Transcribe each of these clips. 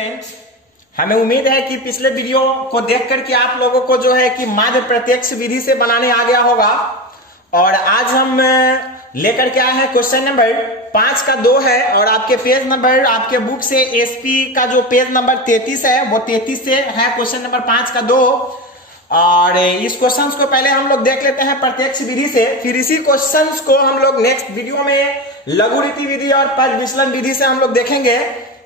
Students, हमें उम्मीद है कि पिछले वीडियो को देख करके आप लोगों को जो है कि माध्य प्रत्यक्ष विधि से बनाने आ गया होगा। और आज हम लेकर के आए हैं क्वेश्चन नंबर 5 का 2 है और आपके पेज नंबर आपके बुक से एसपी का जो पेज नंबर 33 है वो 33 से है क्वेश्चन नंबर 5 का 2। और इस क्वेश्चंस को पहले हम लोग देख लेते हैं प्रत्यक्ष विधि से, फिर इसी क्वेश्चंस को हम लोग नेक्स्ट वीडियो में लघु रीति विधि और पद विचलन विधि से हम लोग देखेंगे।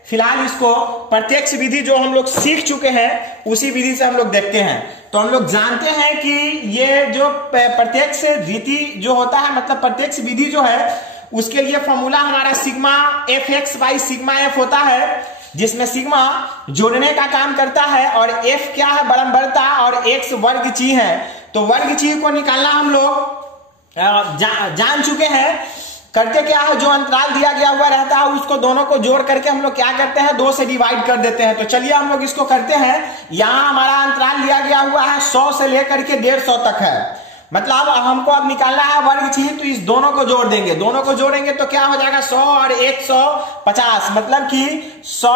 फिलहाल इसको प्रत्यक्ष विधि जो हम लोग सीख चुके हैं उसी विधि से हम लोग देखते हैं। तो हम लोग जानते हैं कि ये जो प्रत्यक्ष रीति जो होता है, मतलब प्रत्यक्ष विधि जो है, उसके लिए फॉर्मूला हमारा sigma F x by sigma F होता है, जिसमें सिग्मा जोड़ने का काम करता है और एफ क्या है, बड़म्बरता, और एक्स वर्ग चीज है। तो वर्ग चीज को निकालना हम लोग जान चुके हैं। करते क्या है, जो अंतराल दिया गया हुआ रहता है उसको दोनों को जोड़ करके हम लोग क्या करते हैं, 2 से डिवाइड कर देते हैं। तो चलिए हम लोग इसको करते हैं। यहाँ हमारा अंतराल दिया गया हुआ है 100 से लेकर के 150 तक है, मतलब हमको अब निकालना है वर्ग चीज। तो इस दोनों को जोड़ देंगे, दोनों को जोड़ेंगे तो क्या हो जाएगा, 100 और 150, मतलब कि 100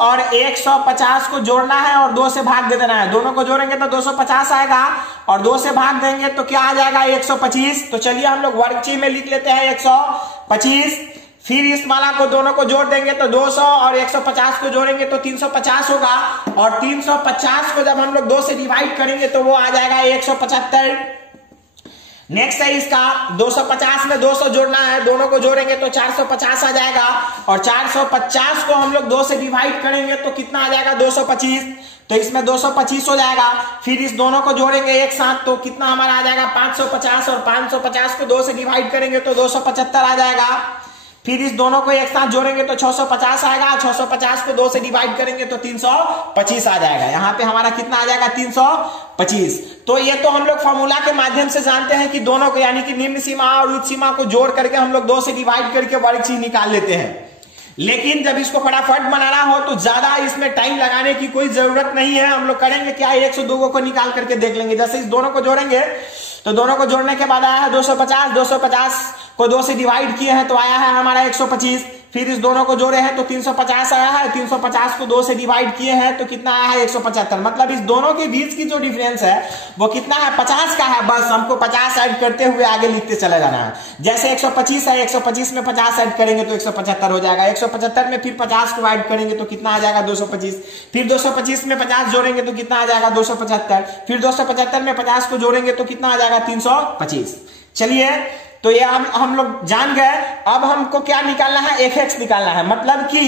और 150 को जोड़ना है और 2 से भाग दे देना है। दोनों को जोड़ेंगे तो 250 आएगा और 2 से भाग देंगे तो क्या आ जाएगा, 125। तो चलिए हम लोग वर्ग चीज में लिख लेते हैं 125। फिर इस वाला को दोनों को जोड़ देंगे तो 200 और 150 को जोड़ेंगे तो 350 होगा, और 350 को जब हम लोग 2 से डिवाइड करेंगे तो वो आ जाएगा 175। नेक्स्ट है इसका 250 में 200 जोड़ना है, दोनों को जोड़ेंगे तो 450 आ जाएगा, और 450 को हम लोग 2 से डिवाइड करेंगे तो कितना आ जाएगा, 225। तो इसमें 225 हो जाएगा। फिर इस दोनों को जोड़ेंगे एक साथ तो कितना हमारा आ जाएगा, 550, और 550 को 2 से डिवाइड करेंगे तो 275 आ जाएगा। फिर इस दोनों को एक साथ जोड़ेंगे तो 650 आएगा, 650 को 2 से डिवाइड करेंगे तो 325 आ जाएगा। यहाँ पे हमारा कितना आ जाएगा, 325। तो ये तो हम लोग फॉर्मूला के माध्यम से जानते हैं कि दोनों को, यानी कि निम्न सीमा और उच्च सीमा को जोड़ करके हम लोग 2 से डिवाइड करके वर्ग चीज निकाल लेते हैं। लेकिन जब इसको फटाफट बनाना हो तो ज्यादा इसमें टाइम लगाने की कोई जरूरत नहीं है। हम लोग करेंगे क्या, 102 को निकाल करके देख लेंगे। जैसे इस दोनों को जोड़ेंगे तो दोनों को जोड़ने के बाद आया है 250, 250 को 2 से डिवाइड किए हैं तो आया है हमारा 125। फिर इस दोनों को जोड़े हैं तो 350 आया है, 350 को 2 से डिवाइड किए हैं तो कितना आया है, 175। मतलब इस दोनों के बीच की जो डिफरेंस है वो कितना है, 50 का है। बस हमको 50 ऐड करते हुए आगे लिखते चले जाना है। जैसे 125 है, 125 में 50 ऐड करेंगे तो 175 हो जाएगा। 175 में फिर 50 को ऐड करेंगे तो कितना आ जाएगा, 225। फिर 225 में 50 जोड़ेंगे तो कितना आ जाएगा, 275। फिर 275 में 50 को जोड़ेंगे तो कितना आ जाएगा, 325। चलिए, तो ये हम लोग जान गए। अब हमको क्या निकालना है, एफ एक्स निकालना है, मतलब कि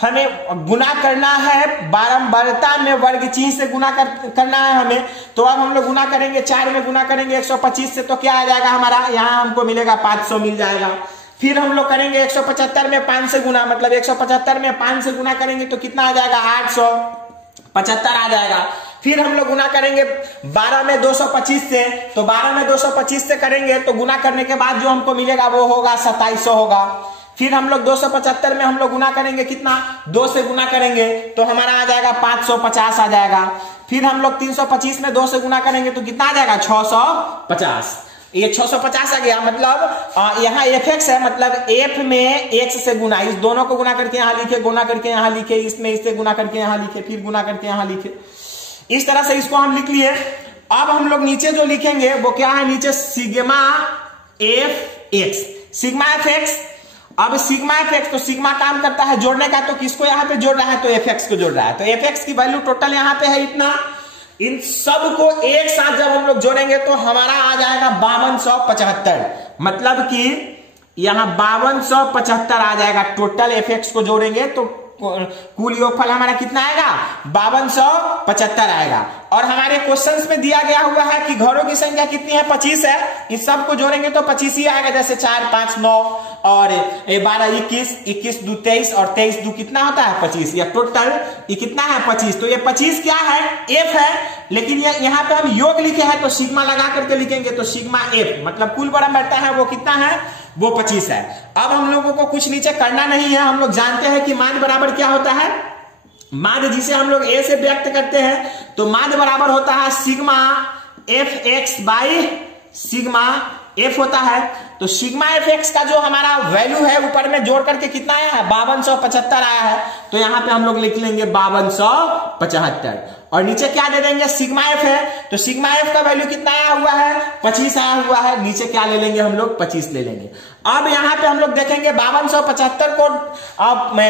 हमें गुना करना है बारंबारता में, वर्ग चीज से गुना करना है हमें। तो अब हम लोग गुना करेंगे, 4 में गुना करेंगे 125 से, तो क्या आ जाएगा हमारा, यहाँ हमको मिलेगा 500 मिल जाएगा। फिर हम लोग करेंगे 175 में 5 से गुना, मतलब 175 में 5 से गुना करेंगे तो कितना आ जाएगा, 875 आ जाएगा। फिर हम लोग गुना करेंगे 12 में 225 से, तो 12 में 225 से करेंगे तो गुना करने के बाद जो हमको मिलेगा वो होगा 2700 होगा। फिर हम लोग 275 में हम लोग गुना करेंगे कितना, 2 से गुना करेंगे तो हमारा आ जाएगा 550 आ जाएगा। फिर हम लोग 325 में 2 से गुना करेंगे तो कितना आ जाएगा, 650। ये 650 आ गया। मतलब यहाँ एफ एक्स है, मतलब एफ में एक्स से गुना, इस दोनों को गुना करके यहाँ लिखे, गुना करके यहाँ लिखे, इसमें इससे गुना करके यहाँ लिखे, फिर गुना करके यहाँ लिखे। इस तरह से इसको हम लिख लिए। अब हम लोग नीचे जो लिखेंगे वो क्या है, नीचे sigma F x, sigma F x. अब सिग्मा एफ एक्स, तो सिग्मा काम करता है जोड़ने का, तो किसको यहाँ पे जोड़ रहा है, तो एफ एक्स को जोड़ रहा है। तो एफ एक्स की वैल्यू टोटल यहाँ पे है इतना। इन सब को एक साथ जब हम लोग जोड़ेंगे तो हमारा आ जाएगा 5275, मतलब कि यहाँ 5275 आ जाएगा। टोटल एफ एक्स को जोड़ेंगे तो कुल योगफल हमारा कितना आएगा, 5275 आएगा। और हमारे क्वेश्चंस में दिया गया हुआ है कि घरों की संख्या कितनी है, 25 है। इस सब को जोड़ेंगे तो 25 ही आएगा। जैसे 4, 5, 9 और 12, 21, 21 2 23 और 23 2 कितना होता है, 25। या टोटल ये कितना है, 25। तो ये 25 क्या है, एफ है। लेकिन यहाँ पे हम योग लिखे हैं तो सिग्मा लगा करके लिखेंगे तो सिग्मा एफ, मतलब कुल बराबर है वो कितना है, वो 25 है। अब हम लोगों को कुछ नीचे करना नहीं है। हम लोग जानते हैं कि माध्य बराबर क्या होता है, माध्य जिसे हम लोग ए से व्यक्त करते हैं, तो माध्य बराबर होता है sigma F x by sigma F होता है। तो सिग्मा एफ एक्स का जो हमारा वैल्यू है ऊपर में जोड़ करके कितना आया है 5275 आया है। तो यहां पे हम लोग लिख लेंगे 5275 और नीचे क्या दे देंगे सिग्मा एफ है। तो सिग्मा एफ का वैल्यू कितना आया हुआ है 25 आया हुआ है। नीचे क्या ले लेंगे हम लोग 25 ले लेंगे। अब यहां पे हम लोग देखेंगे 5275 को अब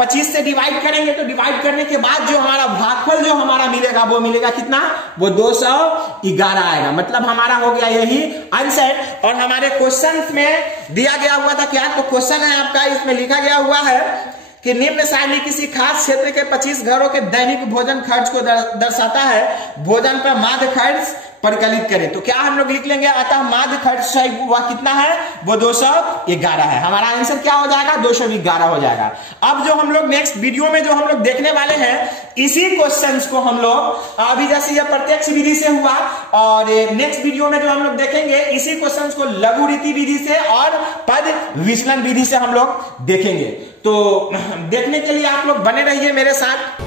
25 से डिवाइड करेंगे। तो डिवाइड करने के बाद जो हमारा भागफल जो हमारा मिलेगा वो मिलेगा कितना वो 211 आएगा। मतलब हमारा हो गया यही आंसर। और हमारे क्वेश्चन में दिया गया हुआ था क्या, तो क्वेश्चन है आपका, इसमें लिखा गया हुआ है कि निम्न सारणी किसी खास क्षेत्र के 25 घरों के दैनिक भोजन खर्च को दर्शाता है। भोजन पर माध्य खर्च परिकलित करें। तो क्या हम लोग लिख लेंगे, अतः माध्य खर्च हुआ कितना है वो 211 है। हमारा आंसर क्या हो जाएगा 211 हो जाएगा। अब जो हम लोग नेक्स्ट वीडियो में जो हम लोग देखने वाले हैं इसी क्वेश्चंस को हम लोग अभी जैसे ये प्रत्यक्ष विधि से हुआ और नेक्स्ट वीडियो में जो हम लोग देखेंगे इसी क्वेश्चंस को लघु रीति विधि से और पद विचलन विधि से हम लोग देखेंगे। तो देखने के लिए आप लोग बने रहिए मेरे साथ।